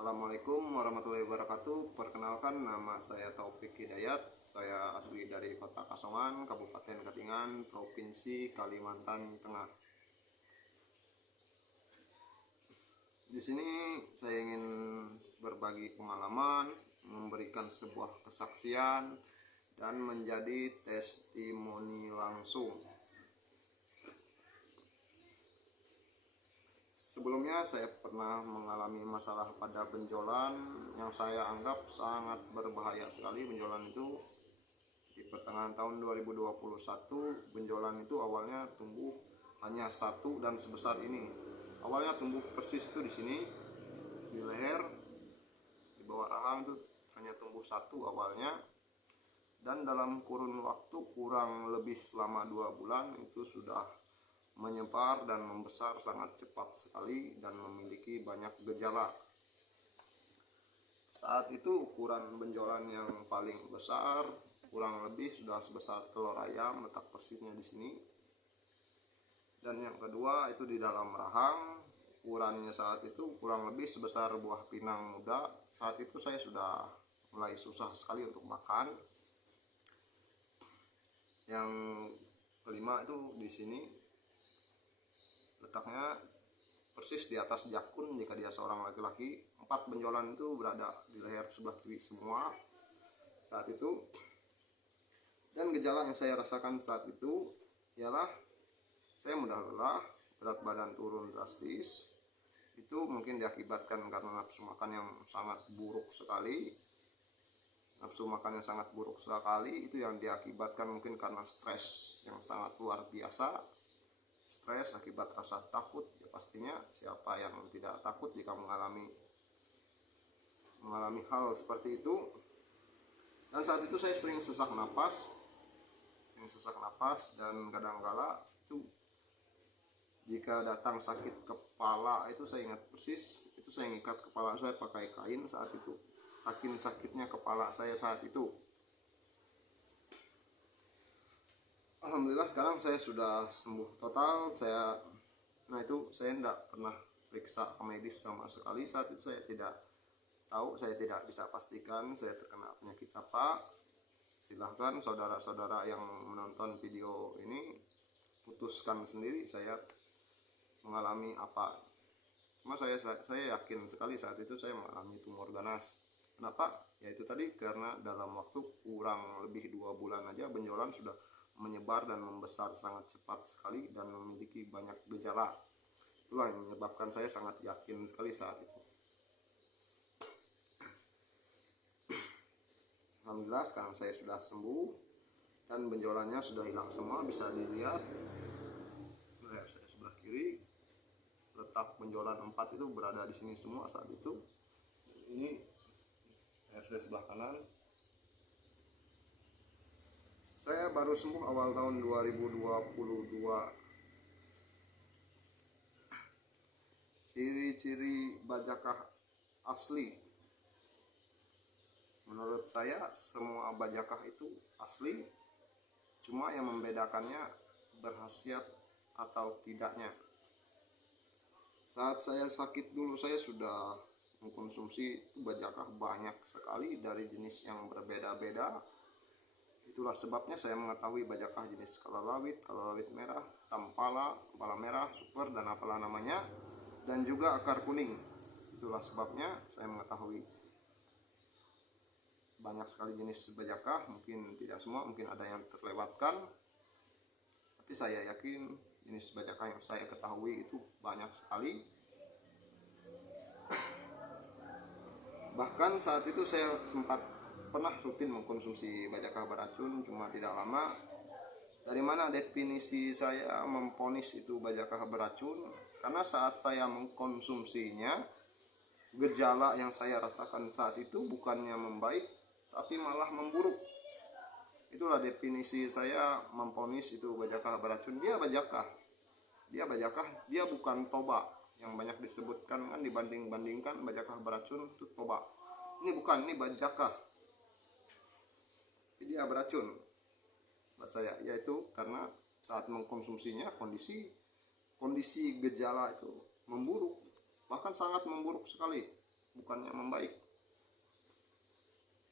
Assalamualaikum warahmatullahi wabarakatuh. Perkenalkan, nama saya Taufik Hidayat. Saya asli dari Kota Kasongan, Kabupaten Katingan, Provinsi Kalimantan Tengah. Di sini saya ingin berbagi pengalaman, memberikan sebuah kesaksian, dan menjadi testimoni langsung. Sebelumnya saya pernah mengalami masalah pada benjolan yang saya anggap sangat berbahaya sekali. Benjolan itu di pertengahan tahun 2021, benjolan itu awalnya tumbuh hanya satu dan sebesar ini. Awalnya tumbuh persis itu di sini, di leher, di bawah rahang itu hanya tumbuh satu awalnya. Dan dalam kurun waktu kurang lebih selama 2 bulan itu sudah menyebar dan membesar sangat cepat sekali dan memiliki banyak gejala. Saat itu ukuran benjolan yang paling besar kurang lebih sudah sebesar telur ayam, letak persisnya di sini. Dan yang kedua itu di dalam rahang, ukurannya saat itu kurang lebih sebesar buah pinang muda. Saat itu saya sudah mulai susah sekali untuk makan. Yang kelima itu di sini, letaknya persis di atas jakun jika dia seorang laki-laki. 4 benjolan itu berada di leher sebelah kiri semua saat itu. Dan gejala yang saya rasakan saat itu ialah saya mudah lelah, berat badan turun drastis. Itu mungkin diakibatkan karena nafsu makan yang sangat buruk sekali. Nafsu makan yang sangat buruk sekali itu yang diakibatkan mungkin karena stres yang sangat luar biasa. Stres akibat rasa takut, ya pastinya siapa yang tidak takut jika mengalami hal seperti itu. Dan saat itu saya sering sesak napas dan kadang-kala itu jika datang sakit kepala itu saya ingat persis, itu saya ngikat kepala saya pakai kain saat itu. Saking sakitnya kepala saya saat itu. Alhamdulillah sekarang saya sudah sembuh total. Saya tidak pernah periksa ke medis sama sekali. Saat itu saya tidak tahu, saya tidak bisa pastikan saya terkena penyakit apa. Silahkan saudara-saudara yang menonton video ini putuskan sendiri saya mengalami apa. Cuma saya yakin sekali saat itu saya mengalami tumor ganas. Kenapa? Ya itu tadi, karena dalam waktu kurang lebih 2 bulan aja benjolan sudah menyebar dan membesar sangat cepat sekali dan memiliki banyak gejala. Itulah yang menyebabkan saya sangat yakin sekali saat itu. Alhamdulillah sekarang saya sudah sembuh dan benjolannya sudah hilang semua. Bisa dilihat leher saya sebelah kiri, letak benjolan 4 itu berada di sini semua saat itu. Ini leher saya sebelah kanan. Saya baru sembuh awal tahun 2022. Ciri-ciri bajakah asli. Menurut saya semua bajakah itu asli, cuma yang membedakannya berkhasiat atau tidaknya. Saat saya sakit dulu saya sudah mengkonsumsi bajakah banyak sekali dari jenis yang berbeda-beda. Itulah sebabnya saya mengetahui bajakah jenis kalalawit merah, tampala merah, super dan apalah namanya, dan juga akar kuning. Itulah sebabnya saya mengetahui banyak sekali jenis bajakah. Mungkin tidak semua, mungkin ada yang terlewatkan, tapi saya yakin jenis bajakah yang saya ketahui itu banyak sekali. Bahkan saat itu saya pernah rutin mengkonsumsi bajakah beracun, cuma tidak lama. Dari mana definisi saya memvonis itu bajakah beracun? Karena saat saya mengkonsumsinya, gejala yang saya rasakan saat itu bukannya membaik, tapi malah memburuk. Itulah definisi saya memvonis itu bajakah beracun. Dia bajakah, dia bukan toba yang banyak disebutkan kan, dibandingkan bajakah beracun itu toba. Ini bukan, ini bajakah. Dia beracun buat saya, yaitu karena saat mengkonsumsinya kondisi gejala itu memburuk, bahkan sangat memburuk sekali. bukannya membaik.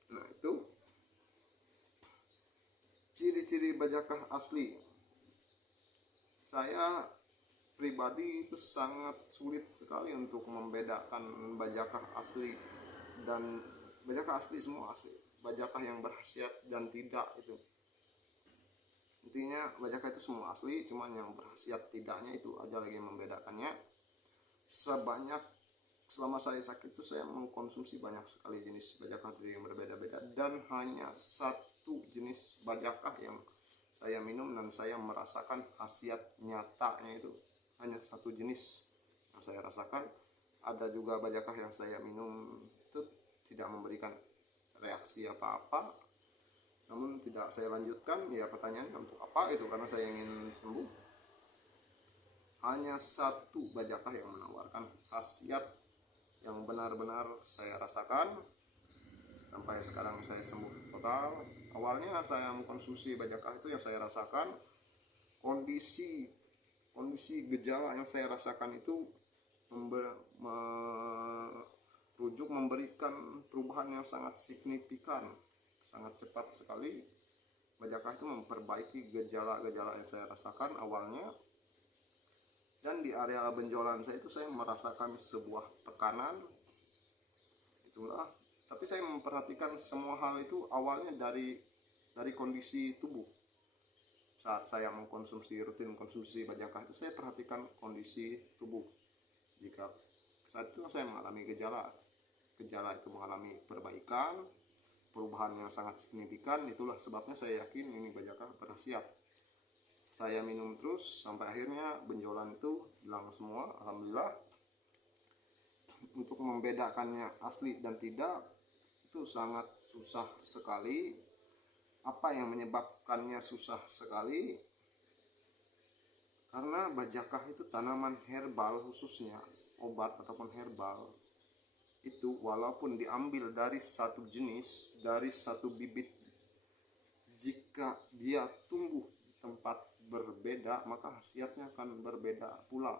Nah, itu ciri-ciri bajakah asli. Saya pribadi itu sangat sulit sekali untuk membedakan bajakah asli dan bajakah asli, semua asli, bajakah yang berkhasiat dan tidak. Itu intinya bajakah itu semua asli, cuman yang berkhasiat tidaknya itu aja lagi membedakannya. Selama saya sakit itu saya mengkonsumsi banyak sekali jenis bajakah yang berbeda-beda, dan hanya satu jenis bajakah yang saya minum dan saya merasakan khasiat nyatanya, itu hanya satu jenis yang saya rasakan. Ada juga bajakah yang saya minum itu tidak memberikan reaksi apa-apa, namun tidak saya lanjutkan. Ya, pertanyaannya untuk apa itu, karena saya ingin sembuh. Hanya satu bajakah yang menawarkan khasiat yang benar-benar saya rasakan. Sampai sekarang saya sembuh total. Awalnya saya mengkonsumsi bajakah itu, yang saya rasakan kondisi gejala yang saya rasakan itu memberikan perubahan yang sangat signifikan, sangat cepat sekali. Bajakah itu memperbaiki gejala-gejala yang saya rasakan awalnya. Dan di area benjolan saya itu saya merasakan sebuah tekanan. Itulah, tapi saya memperhatikan semua hal itu awalnya dari kondisi tubuh. Saat saya rutin mengkonsumsi bajakah itu, saya perhatikan kondisi tubuh. Jika saat itu saya mengalami gejala itu mengalami perbaikan, perubahan yang sangat signifikan, itulah sebabnya saya yakin ini bajakah berkhasiat. Saya minum terus sampai akhirnya benjolan itu hilang semua, alhamdulillah. Untuk membedakannya asli dan tidak itu sangat susah sekali. Apa yang menyebabkannya susah sekali? Karena bajakah itu tanaman herbal, khususnya obat ataupun herbal. Itu walaupun diambil dari satu jenis, dari satu bibit, jika dia tumbuh di tempat berbeda, maka khasiatnya akan berbeda pula.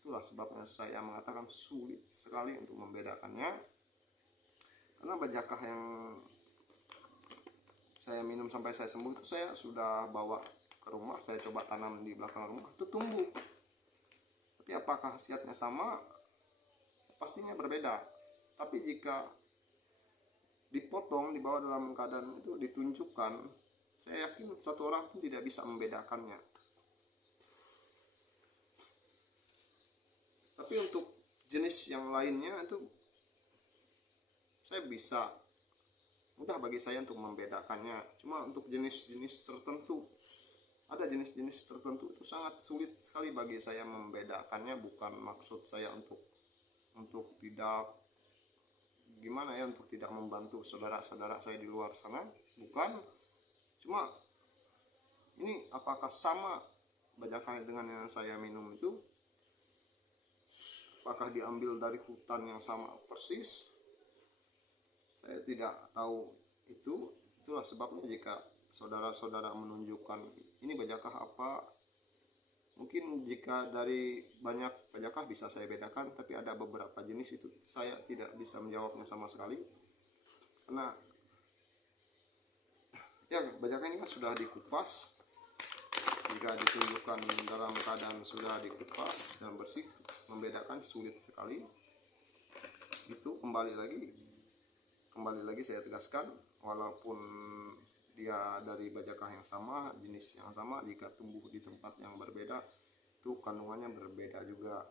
Itulah sebabnya saya mengatakan sulit sekali untuk membedakannya. Karena bajakah yang saya minum sampai saya sembuh itu saya sudah bawa ke rumah, saya coba tanam di belakang rumah, itu tumbuh. Tapi apakah khasiatnya sama? Pastinya berbeda. Tapi jika dipotong, dibawa dalam keadaan itu ditunjukkan, saya yakin satu orang pun tidak bisa membedakannya. Tapi untuk jenis yang lainnya itu saya bisa, mudah bagi saya untuk membedakannya. Cuma untuk jenis-jenis tertentu, ada jenis-jenis tertentu itu sangat sulit sekali bagi saya membedakannya. Bukan maksud saya untuk tidak gimana ya, untuk tidak membantu saudara-saudara saya di luar sana, bukan. Cuma ini apakah sama bajakah dengan yang saya minum itu? Apakah diambil dari hutan yang sama persis? Saya tidak tahu itu. Itulah sebabnya jika saudara-saudara menunjukkan ini bajakah apa, mungkin jika dari banyak bajakah bisa saya bedakan, tapi ada beberapa jenis itu saya tidak bisa menjawabnya sama sekali. Karena ya, bajakah ini kan sudah dikupas. Jika ditunjukkan dalam keadaan sudah dikupas dan bersih, membedakan sulit sekali. Itu kembali lagi saya tegaskan, walaupun dia dari bajakah yang sama, jenis yang sama, jika tumbuh di tempat yang berbeda, itu kandungannya berbeda juga.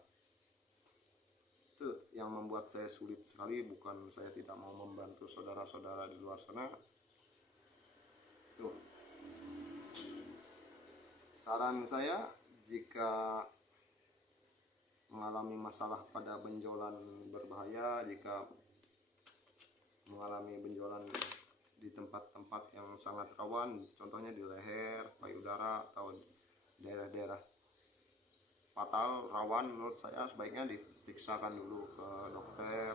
Itu yang membuat saya sulit sekali. Bukan saya tidak mau membantu saudara-saudara di luar sana. Tuh, saran saya, jika mengalami masalah pada benjolan berbahaya, jika mengalami benjolan di tempat-tempat yang sangat rawan, contohnya di leher, payudara, atau daerah-daerah fatal, rawan, menurut saya sebaiknya diperiksakan dulu ke dokter,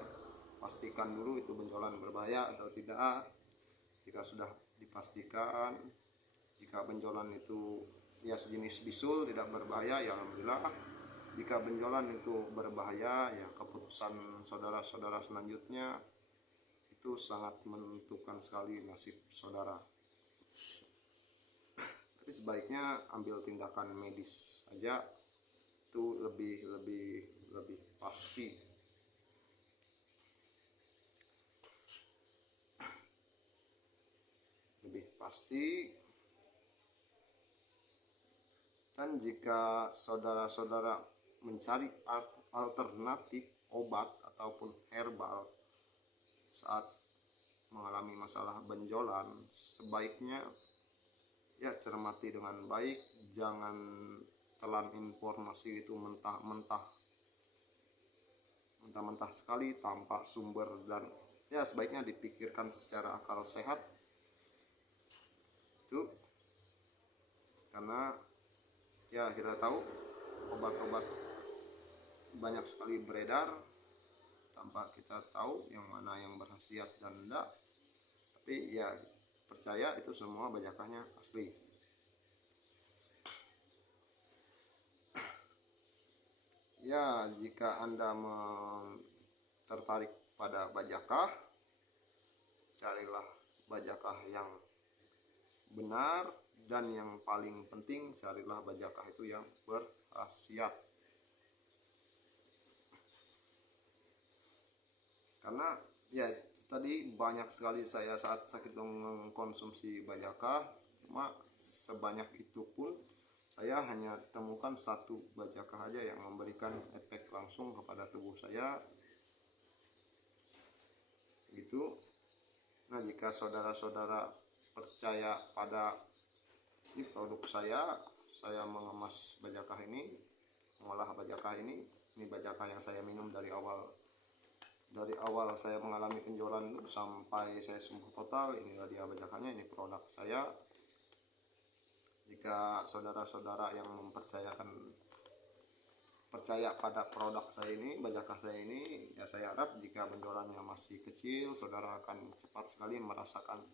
pastikan dulu itu benjolan berbahaya atau tidak. Jika sudah dipastikan, jika benjolan itu ya sejenis bisul, tidak berbahaya, ya alhamdulillah. Jika benjolan itu berbahaya, ya keputusan saudara-saudara selanjutnya itu sangat menentukan sekali nasib saudara. Jadi sebaiknya ambil tindakan medis aja, itu lebih pasti. Lebih pasti. Dan jika saudara-saudara mencari alternatif obat ataupun herbal saat mengalami masalah benjolan, sebaiknya ya cermati dengan baik, jangan telan informasi itu mentah-mentah sekali tanpa sumber, dan ya sebaiknya dipikirkan secara akal sehat itu. Karena ya kita tahu obat-obat banyak sekali beredar tanpa kita tahu yang mana yang berkhasiat dan enggak. Tapi ya percaya itu semua bajakannya asli. Ya, jika Anda tertarik pada bajakah, carilah bajakah yang benar, dan yang paling penting carilah bajakah itu yang berkhasiat. Karena ya tadi banyak sekali saya saat sakit mengkonsumsi bajakah, cuma sebanyak itu pun saya hanya temukan satu bajakah aja yang memberikan efek langsung kepada tubuh saya gitu. Nah, jika saudara-saudara percaya pada ini produk saya mengemas bajakah ini, mengolah bajakah ini bajakah yang saya minum dari awal saya mengalami benjolan sampai saya sembuh total. Inilah dia bajakahnya, ini produk saya. Jika saudara-saudara yang percaya pada produk saya ini, bajakah saya ini, ya saya harap jika benjolannya masih kecil, saudara akan cepat sekali merasakan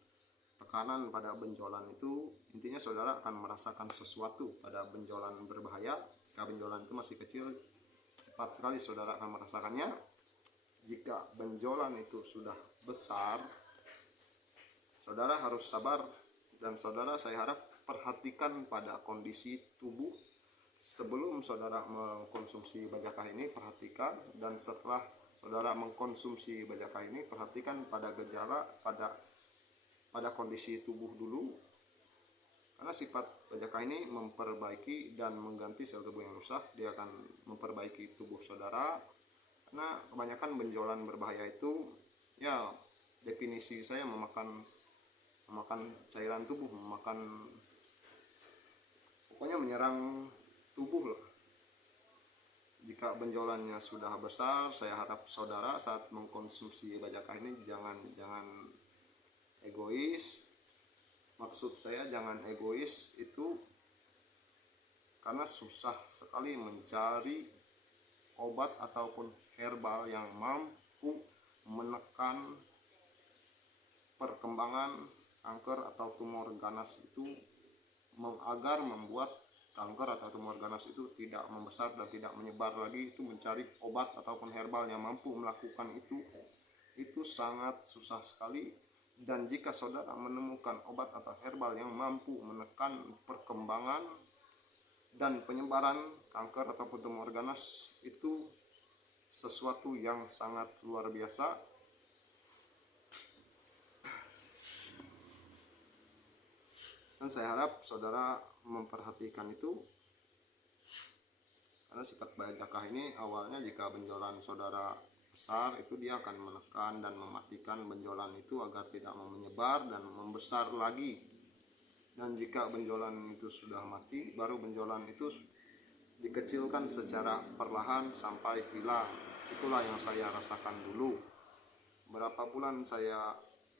tekanan pada benjolan itu. Intinya saudara akan merasakan sesuatu pada benjolan berbahaya. Jika benjolan itu masih kecil, cepat sekali saudara akan merasakannya. Jika benjolan itu sudah besar, saudara harus sabar, dan saudara saya harap perhatikan pada kondisi tubuh sebelum saudara mengkonsumsi bajakah ini. Perhatikan, dan setelah saudara mengkonsumsi bajakah ini, perhatikan pada gejala pada kondisi tubuh dulu. Karena sifat bajakah ini memperbaiki dan mengganti sel tubuh yang rusak. Dia akan memperbaiki tubuh saudara. Karena kebanyakan benjolan berbahaya itu ya definisi saya memakan cairan tubuh, pokoknya menyerang tubuh lah. Jika benjolannya sudah besar, saya harap saudara saat mengkonsumsi bajakah ini jangan egois. Maksud saya jangan egois itu karena susah sekali mencari obat ataupun herbal yang mampu menekan perkembangan kanker atau tumor ganas itu, agar membuat kanker atau tumor ganas itu tidak membesar dan tidak menyebar lagi. Itu mencari obat ataupun herbal yang mampu melakukan itu sangat susah sekali. Dan jika saudara menemukan obat atau herbal yang mampu menekan perkembangan dan penyebaran kanker ataupun tumor ganas, itu sesuatu yang sangat luar biasa. Dan saya harap saudara memperhatikan itu, karena sifat bajakah ini awalnya jika benjolan saudara besar, itu dia akan menekan dan mematikan benjolan itu agar tidak menyebar dan membesar lagi. Dan jika benjolan itu sudah mati, baru benjolan itu dikecilkan secara perlahan sampai hilang. Itulah yang saya rasakan dulu. Berapa bulan saya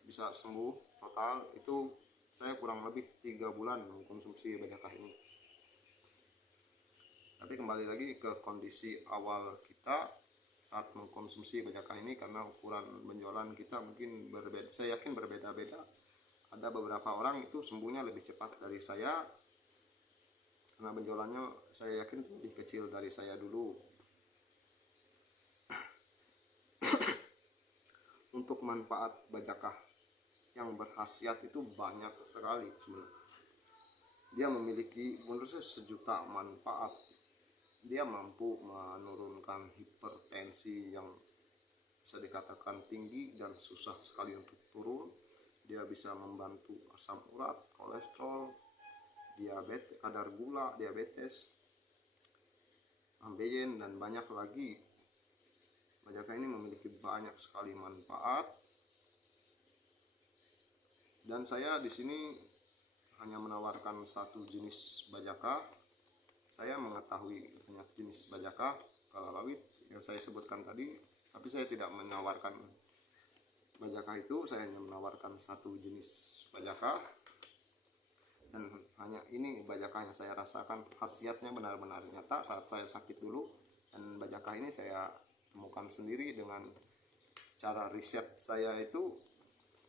bisa sembuh total, itu saya kurang lebih 3 bulan mengkonsumsi bajakah ini. Tapi kembali lagi ke kondisi awal kita saat mengkonsumsi bajakah ini, karena ukuran benjolan kita mungkin berbeda, saya yakin berbeda-beda. Ada beberapa orang itu sembuhnya lebih cepat dari saya, karena benjolannya saya yakin lebih kecil dari saya dulu. Untuk manfaat bajakah yang berkhasiat itu banyak sekali sebenarnya. Dia memiliki menurut saya sejuta manfaat. Dia mampu menurunkan hipertensi yang bisa dikatakan tinggi dan susah sekali untuk turun. Dia bisa membantu asam urat, kolesterol, diabetes, kadar gula, diabetes, ambeien, dan banyak lagi. Bajakah ini memiliki banyak sekali manfaat, dan saya di sini hanya menawarkan satu jenis bajakah. Saya mengetahui banyak jenis bajakah kelelawit yang saya sebutkan tadi, tapi saya tidak menawarkan bajakah itu. Saya hanya menawarkan satu jenis bajakah, dan hanya ini bajakah yang saya rasakan khasiatnya benar-benar nyata saat saya sakit dulu. Dan bajakah ini saya temukan sendiri dengan cara riset saya itu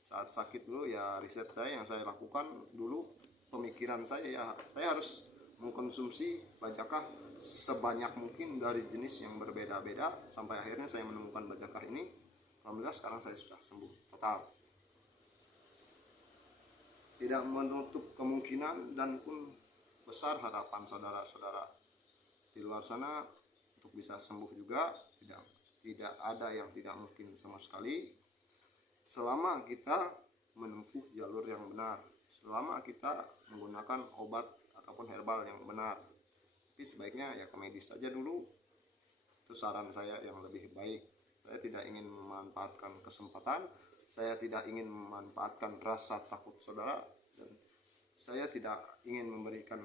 saat sakit dulu. Ya riset saya yang saya lakukan dulu, pemikiran saya ya saya harus mengkonsumsi bajakah sebanyak mungkin dari jenis yang berbeda-beda, sampai akhirnya saya menemukan bajakah ini. Alhamdulillah sekarang saya sudah sembuh total. Tidak menutup kemungkinan dan pun besar harapan saudara-saudara di luar sana untuk bisa sembuh juga. Tidak ada yang tidak mungkin sama sekali, selama kita menempuh jalur yang benar, selama kita menggunakan obat ataupun herbal yang benar. Tapi sebaiknya ya ke medis saja dulu, itu saran saya yang lebih baik. Saya tidak ingin memanfaatkan kesempatan, saya tidak ingin memanfaatkan rasa takut saudara, dan saya tidak ingin memberikan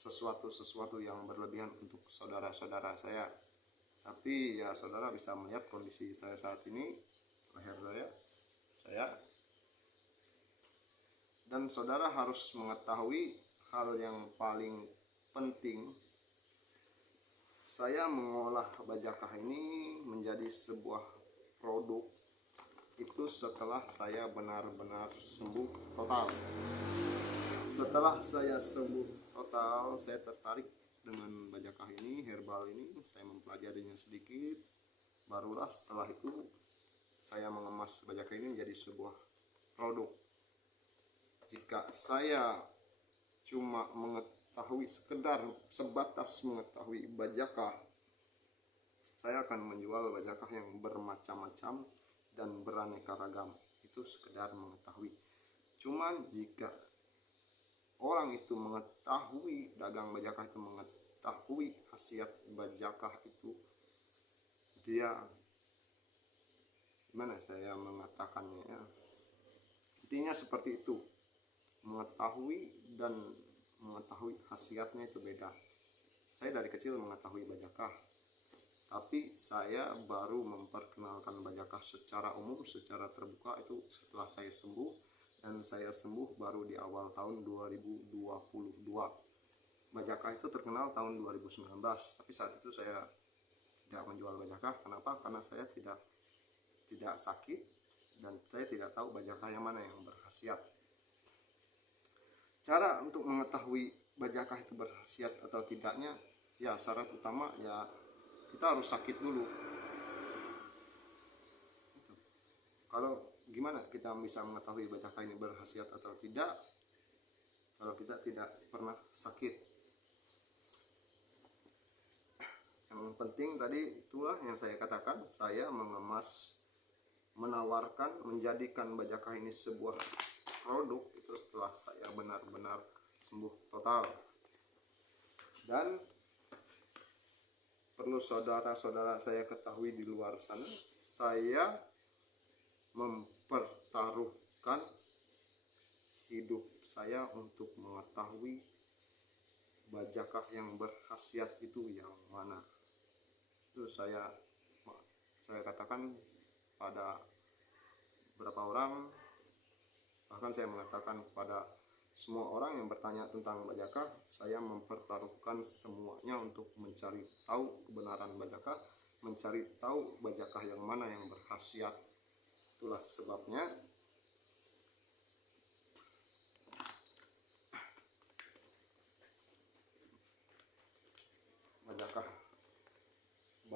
sesuatu yang berlebihan untuk saudara-saudara saya. Tapi ya saudara bisa melihat kondisi saya saat ini, leher saya, dan saudara harus mengetahui hal yang paling penting. Saya mengolah bajakah ini menjadi sebuah produk itu setelah saya benar-benar sembuh total. Setelah saya sembuh total, saya tertarik dengan bajakah ini, herbal ini. Saya mempelajarinya sedikit, barulah setelah itu saya mengemas bajakah ini menjadi sebuah produk. Jika saya cuma mengetahui sekedar sebatas mengetahui bajakah, saya akan menjual bajakah yang bermacam-macam dan beraneka ragam. Itu sekedar mengetahui. Cuman jika orang itu mengetahui, dagang bajakah itu mengetahui khasiat bajakah itu, dia gimana saya mengatakannya ya, intinya seperti itu. Mengetahui dan mengetahui khasiatnya itu beda. Saya dari kecil mengetahui bajakah, tapi saya baru memperkenalkan bajakah secara umum, secara terbuka itu setelah saya sembuh. Dan saya sembuh baru di awal tahun 2022. Bajakah itu terkenal tahun 2019, tapi saat itu saya tidak menjual bajakah. Kenapa? Karena saya tidak sakit dan saya tidak tahu bajakah yang mana yang berkhasiat. Cara untuk mengetahui bajakah itu berkhasiat atau tidaknya, ya syarat utama ya kita harus sakit dulu. Kalau gimana kita bisa mengetahui bajakah ini berkhasiat atau tidak kalau kita tidak pernah sakit? Yang penting tadi itulah yang saya katakan, saya mengemas, menawarkan, menjadikan bajakah ini sebuah produk itu setelah saya benar-benar sembuh total. Dan perlu saudara-saudara saya ketahui di luar sana, saya mempertaruhkan hidup saya untuk mengetahui bajakah yang berkhasiat itu yang mana. Itu saya katakan pada beberapa orang, bahkan saya mengatakan kepada semua orang yang bertanya tentang bajakah, saya mempertaruhkan semuanya untuk mencari tahu kebenaran bajakah, mencari tahu bajakah yang mana yang berkhasiat. Itulah sebabnya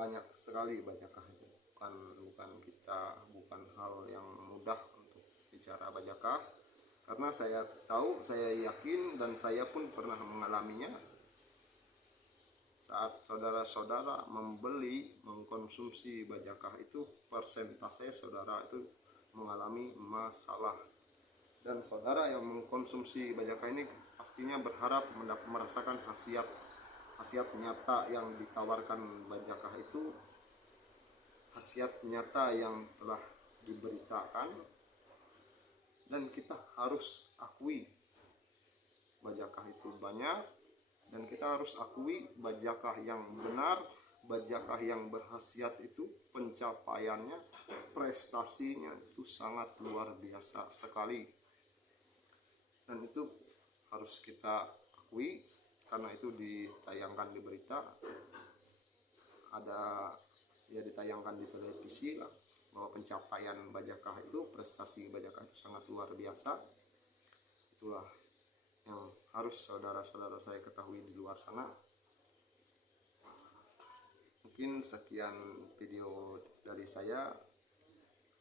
banyak sekali bajakah itu. Bukan hal yang mudah untuk bicara bajakah, karena saya tahu, saya yakin, dan saya pun pernah mengalaminya. Saat saudara-saudara mengkonsumsi bajakah itu, persentase saudara itu mengalami masalah. Dan saudara yang mengkonsumsi bajakah ini pastinya berharap merasakan khasiat nyata yang ditawarkan bajakah itu, khasiat nyata yang telah diberitakan. Dan kita harus akui bajakah itu banyak, dan kita harus akui bajakah yang benar, bajakah yang berkhasiat itu pencapaiannya, prestasinya itu sangat luar biasa sekali. Dan itu harus kita akui, karena itu ditayangkan di berita, ada ya ditayangkan di televisi lah, bahwa pencapaian bajakah itu, prestasi bajakah itu sangat luar biasa. Itulah yang harus saudara-saudara saya ketahui di luar sana. Mungkin sekian video dari saya.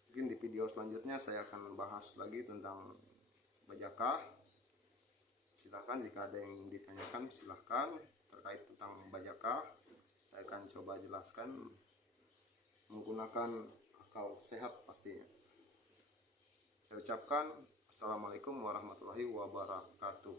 Mungkin di video selanjutnya saya akan bahas lagi tentang bajakah. Silahkan jika ada yang ditanyakan, silahkan terkait tentang bajakah. Saya akan coba jelaskan menggunakan akal sehat pastinya. Saya ucapkan assalamualaikum warahmatullahi wabarakatuh.